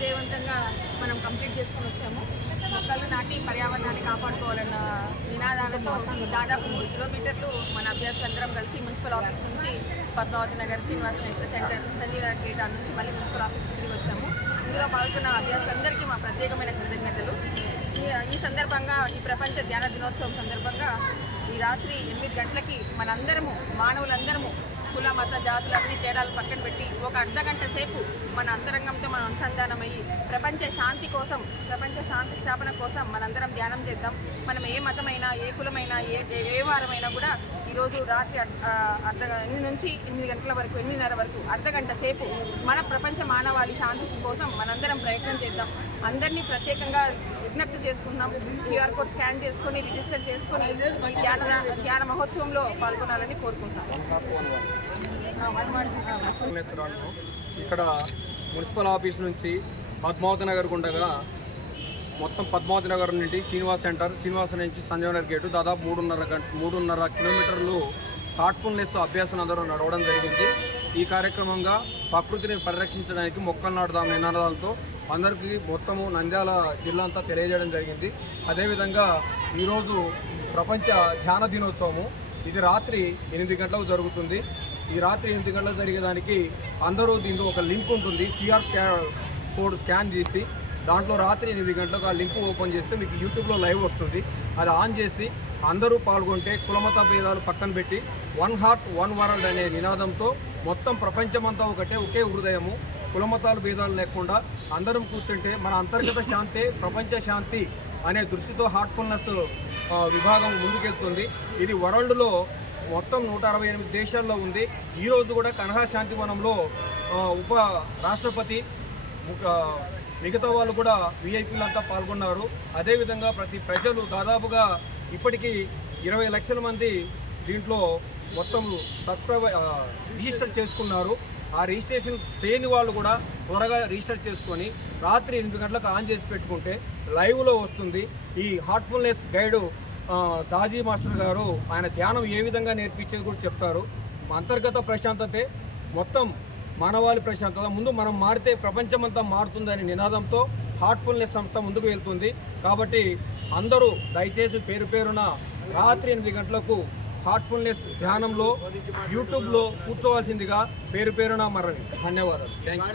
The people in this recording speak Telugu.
విజయవంతంగా మనం కంప్లీట్ చేసుకొని వచ్చాము. మొక్కలు నాటి పర్యావరణాన్ని కాపాడుకోవాలన్న నినాదాలతో దాదాపు 3 కిలోమీటర్లు మన అభ్యాసులందరం కలిసి మున్సిపల్ ఆఫీస్ నుంచి పద్మావతి నగర్, శ్రీనివాస సెంటర్, సంజీవ గేట్ నుంచి మళ్ళీ మున్సిపల్ ఆఫీస్కి తిరిగి వచ్చాము. ఇందులో పాల్గొన్న అభ్యాసులందరికీ మా ప్రత్యేకమైన కృతజ్ఞతలు. ఈ సందర్భంగా, ఈ ప్రపంచ ధ్యాన దినోత్సవం సందర్భంగా ఈ రాత్రి 8 గంటలకి మనందరము, మానవులందరము, కుల మత జాతులన్నీ తేడాలు పక్కన పెట్టి ఒక అర్ధగంట సేపు మన అంతరంగంతో మనం అనుసంధానమయ్యి ప్రపంచ శాంతి కోసం, ప్రపంచ శాంతి స్థాపన కోసం మనందరం ధ్యానం చేద్దాం. మనం ఏ మతమైనా, ఏ కులమైనా, ఏ వారమైనా కూడా ఈరోజు రాత్రి 8 నుంచి 8 గంటల వరకు, 8:30 వరకు అర్ధగంట సేపు మన ప్రపంచ మానవాళి శాంతి కోసం మనందరం ప్రయత్నం చేద్దాం. అందరినీ ప్రత్యేకంగా విజ్ఞప్తి చేసుకుంటున్నాం. QR కోడ్ స్కాన్ చేసుకొని, రిజిస్టర్ చేసుకొని ఈ ధ్యాన మహోత్సవంలో పాల్గొనాలని కోరుకుంటున్నాం. ఇక్కడ మున్సిపల్ ఆఫీస్ నుంచి పద్మావతి నగర్ గుండగా మొత్తం పద్మావతి నగర్ నుండి శ్రీనివాస్ సెంటర్, శ్రీనివాస నుంచి సంజీవ నగర్ గేటు దాదాపు 3.5 కిలోమీటర్లు హార్ట్ఫుల్నెస్ అభ్యాసం అందరూ నడవడం జరిగింది. ఈ కార్యక్రమంగా ప్రకృతిని పరిరక్షించడానికి మొక్కలు నాటుదాం నినాదాలతో అందరికీ మొత్తము నంద్యాల జిల్లా అంతా తెలియజేయడం జరిగింది. అదేవిధంగా ఈరోజు ప్రపంచ ధ్యాన దినోత్సవము. ఇది రాత్రి 8 గంటలకు జరుగుతుంది. ఈ రాత్రి 8 గంటలకు జరిగేదానికి అందరూ దీంట్లో ఒక లింక్ ఉంటుంది. QR కోడ్ స్కాన్ చేసి దాంట్లో రాత్రి 8 గంటలకు ఆ లింక్ ఓపెన్ చేస్తే మీకు యూట్యూబ్లో లైవ్ వస్తుంది. అది ఆన్ చేసి అందరూ పాల్గొంటే కులమత భేదాలు పక్కన పెట్టి వన్ హార్ట్ వన్ వరల్డ్ అనే నినాదంతో మొత్తం ప్రపంచమంతా ఒకే హృదయము, కులమతాలు భేదాలు లేకుండా అందరం కూర్చుంటే మన అంతర్గత శాంతే ప్రపంచ శాంతి అనే దృష్టితో హార్ట్ఫుల్నెస్ విభాగం ముందుకెళ్తుంది. ఇది వరల్డ్లో మొత్తం 168 దేశాల్లో ఉంది. ఈరోజు కూడా కన్హా శాంతివనంలో ఉప రాష్ట్రపతి మిగతా వాళ్ళు కూడా విఐపీలంతా పాల్గొన్నారు. అదేవిధంగా ప్రతి ప్రజలు దాదాపుగా ఇప్పటికీ 20 లక్షల మంది దీంట్లో మొత్తం రిజిస్టర్ చేసుకున్నారు. ఆ రిజిస్ట్రేషన్ చేయని వాళ్ళు కూడా త్వరగా రిజిస్టర్ చేసుకొని రాత్రి 8 గంటలకు ఆన్ చేసి పెట్టుకుంటే లైవ్లో వస్తుంది. ఈ హార్ట్ఫుల్నెస్ గైడు దాజీ మాస్టర్ గారు ఆయన ధ్యానం ఏ విధంగా నేర్పించేది కూడా చెప్తారు. అంతర్గత ప్రశాంతతే మొత్తం మానవాళి ప్రశాంతత, ముందు మనం మారితే ప్రపంచమంతా మారుతుందనే నినాదంతో హార్ట్ఫుల్నెస్ సంస్థ ముందుకు వెళ్తుంది. కాబట్టి అందరూ దయచేసి పేరున రాత్రి 8 గంటలకు హార్ట్ఫుల్నెస్ ధ్యానంలో యూట్యూబ్లో కూర్చోవాల్సిందిగా పేరున మరి ధన్యవాదాలు. Thank you.